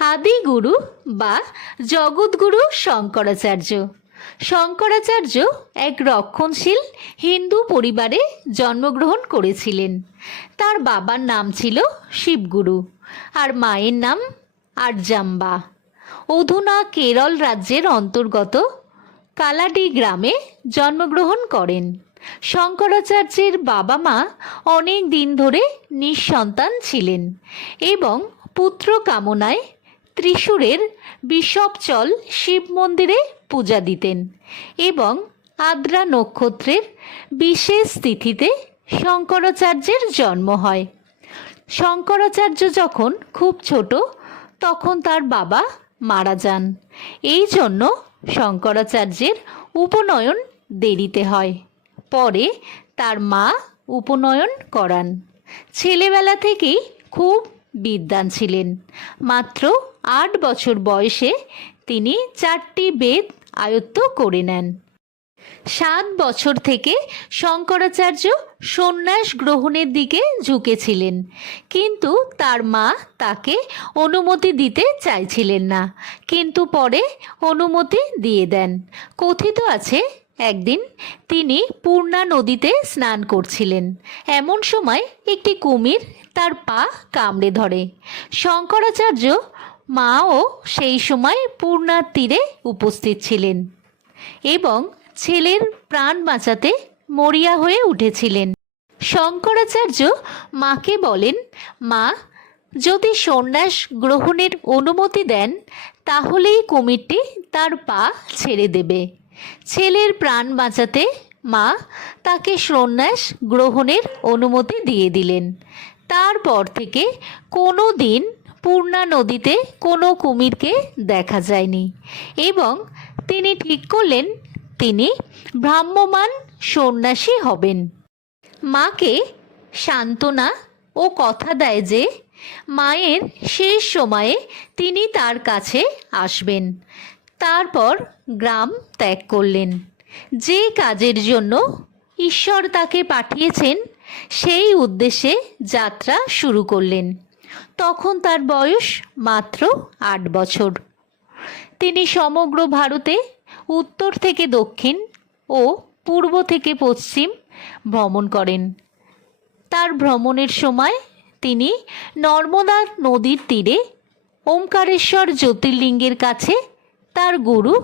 আদিগুরু বা জগৎগুরু শঙ্করাচার্য। শঙ্করাচার্য এক রক্ষণশীল হিন্দু পরিবারে জন্মগ্রহণ করেছিলেন। তার বাবার নাম ছিল শিবগুরু আর মায়ের নাম আরজাম্বা অধুনা কেরল রাজ্যের অন্তর্গত কালাডি গ্রামে জন্মগ্রহণ করেন। শঙ্করাচার্যের বাবা মা অনেক দিন ধরে নিঃসন্তান ছিলেন এবং পুত্র কামনায় ত্রিশূরের বিশপচল শিব মন্দিরে পূজা দিতেন এবং আদ্রা নক্ষত্রের বিশেষ তিথিতে শঙ্করাচার্যের জন্ম হয়। শঙ্করাচার্য যখন খুব ছোট, তখন তার বাবা মারা যান। এই জন্য শঙ্করাচার্যের উপনয়ন দেরিতে হয়। পরে তার মা উপনয়ন করান। ছেলেবেলা থেকেই খুব বিদ্বান ছিলেন। মাত্র আট বছর বয়সে তিনি চারটি বেদ আয়ত্ত করে নেন। সাত বছর থেকে শঙ্করাচার্য সন্ন্যাস গ্রহণের দিকে ঝুঁকেছিলেন, কিন্তু তার মা তাকে অনুমতি দিতে চাইছিলেন না, কিন্তু পরে অনুমতি দিয়ে দেন। কথিত আছে, একদিন তিনি পূর্ণা নদীতে স্নান করছিলেন। এমন সময় একটি কুমির তার পা কামড়ে ধরে। শঙ্করাচার্য মাও সেই সময় পূর্ণার তীরে উপস্থিত ছিলেন এবং ছেলের প্রাণ বাঁচাতে মরিয়া হয়ে উঠেছিলেন। শঙ্করাচার্য মাকে বলেন, মা, যদি সন্ন্যাস গ্রহণের অনুমতি দেন, তাহলেই কুমিরটি তার পা ছেড়ে দেবে। ছেলের প্রাণ বাঁচাতে মা তাকে সন্ন্যাস গ্রহণের অনুমতি দিয়ে দিলেন। তারপর থেকে কোনো দিন পূর্ণা নদীতে কোনো কুমিরকে দেখা যায়নি এবং তিনি ঠিক করলেন তিনি ভ্রাম্যমান সন্ন্যাসী হবেন। মাকে সান্ত্বনা ও কথা দেয় যে মায়ের শেষ সময়ে তিনি তার কাছে আসবেন। তারপর গ্রাম ত্যাগ করলেন। যে কাজের জন্য ঈশ্বর তাকে পাঠিয়েছেন, সেই উদ্দেশ্যে যাত্রা শুরু করলেন। তখন তার বয়স মাত্র আট বছর। তিনি সমগ্র ভারতে উত্তর থেকে দক্ষিণ ও পূর্ব থেকে পশ্চিম ভ্রমণ করেন। তার ভ্রমণের সময় তিনি নর্মদা নদীর তীরে ওমকারেশ্বর জ্যোতির্লিঙ্গের কাছে তার গুরু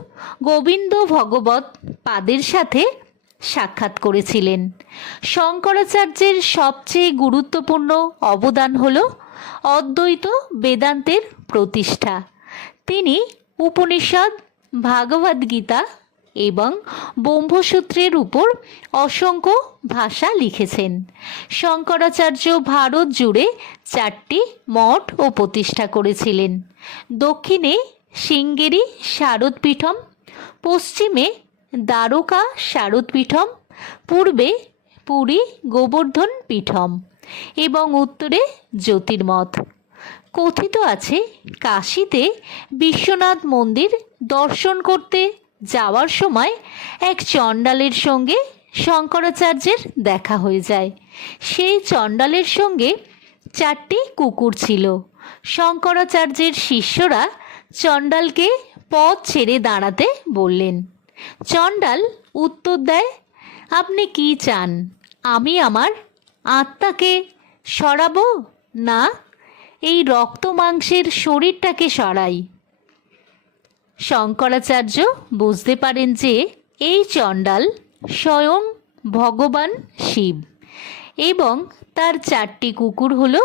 গোবিন্দ ভগবত পাদের সাথে সাক্ষাৎ করেছিলেন। শঙ্করাচার্যের সবচেয়ে গুরুত্বপূর্ণ অবদান হল অদ্বৈত বেদান্তের প্রতিষ্ঠা। তিনি উপনিষদ, ভাগবত গীতা এবং ব্রহ্মসূত্রের উপর অসংখ্য ভাষা লিখেছেন। শঙ্করাচার্য ভারত জুড়ে চারটি মঠ ও প্রতিষ্ঠা করেছিলেন। দক্ষিণে সিঙ্গেরি শারদপীঠম, পশ্চিমে দ্বারকা শারদপীঠম, পূর্বে পুরী, গোবর্ধন, পীঠম এবং উত্তরে জ্যোতির্মঠ। কথিত আছে, কাশীতে বিশ্বনাথ মন্দির দর্শন করতে যাওয়ার সময় এক চণ্ডালের সঙ্গে শঙ্করাচার্যের দেখা হয়ে যায়। সেই চণ্ডালের সঙ্গে চারটি কুকুর ছিল। শঙ্করাচার্যের শিষ্যরা চণ্ডালকে পথ ছেড়ে দাঁড়াতে বললেন, চণ্ডাল, উত্তর দেয়, আপনি কি চান? আমি আমার আত্মাকে সরাবো? না, এই রক্ত মাংসের শরীরটাকে সরাই। শঙ্করাচার্য বুঝতে পারেন যে এই চণ্ডাল স্বয়ং ভগবান শিব এবং তার চারটি কুকুর হল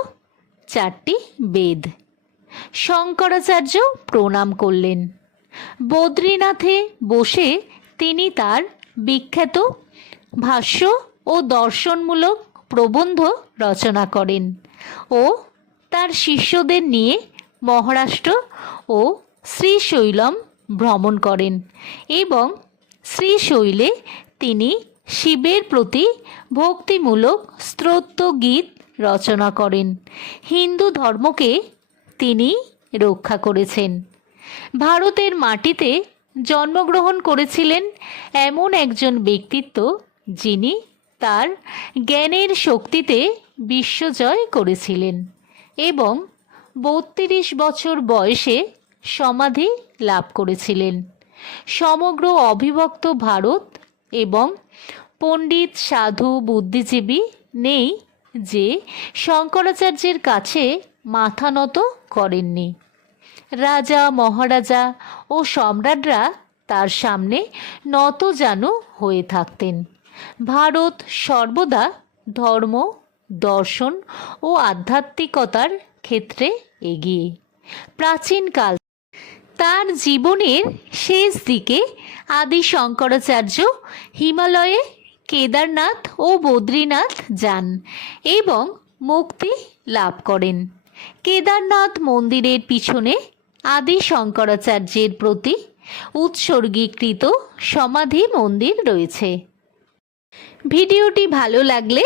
চারটি বেদ। শঙ্করাচার্য প্রণাম করলেন। বদ্রীনাথে বসে তিনি তার বিখ্যাত ভাষ্য ও দর্শনমূলক প্রবন্ধ রচনা করেন ও তার শিষ্যদের নিয়ে মহারাষ্ট্র ও শ্রীশৈলম ভ্রমণ করেন এবং শ্রীশৈলে তিনি শিবের প্রতি ভক্তিমূলক স্তোত্র গীত রচনা করেন। হিন্দু ধর্মকে তিনি রক্ষা করেছেন। ভারতের মাটিতে জন্মগ্রহণ করেছিলেন এমন একজন ব্যক্তিত্ব যিনি তার জ্ঞানের শক্তিতে বিশ্বজয় করেছিলেন এবং বত্রিশ বছর বয়সে সমাধি লাভ করেছিলেন। সমগ্র অবিভক্ত ভারত এবং পণ্ডিত সাধু বুদ্ধিজীবী নেই যে শঙ্করাচার্যের কাছে মাথা নত করেননি। রাজা, মহারাজা ও সম্রাটরা তার সামনে নতজানু হয়ে থাকতেন। ভারত সর্বদা ধর্ম, দর্শন ও আধ্যাত্মিকতার ক্ষেত্রে এগিয়ে। প্রাচীনকাল তার জীবনের শেষ দিকে আদি শঙ্করাচার্য হিমালয়ে কেদারনাথ ও বদ্রীনাথ যান এবং মুক্তি লাভ করেন। কেদারনাথ মন্দিরের পিছনে আদি শঙ্করাচার্যের প্রতি উৎসর্গীকৃত সমাধি মন্দির রয়েছে। ভিডিওটি ভালো লাগলে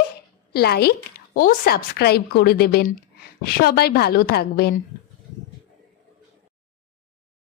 লাইক ও সাবস্ক্রাইব করে দেবেন। সবাই ভালো থাকবেন।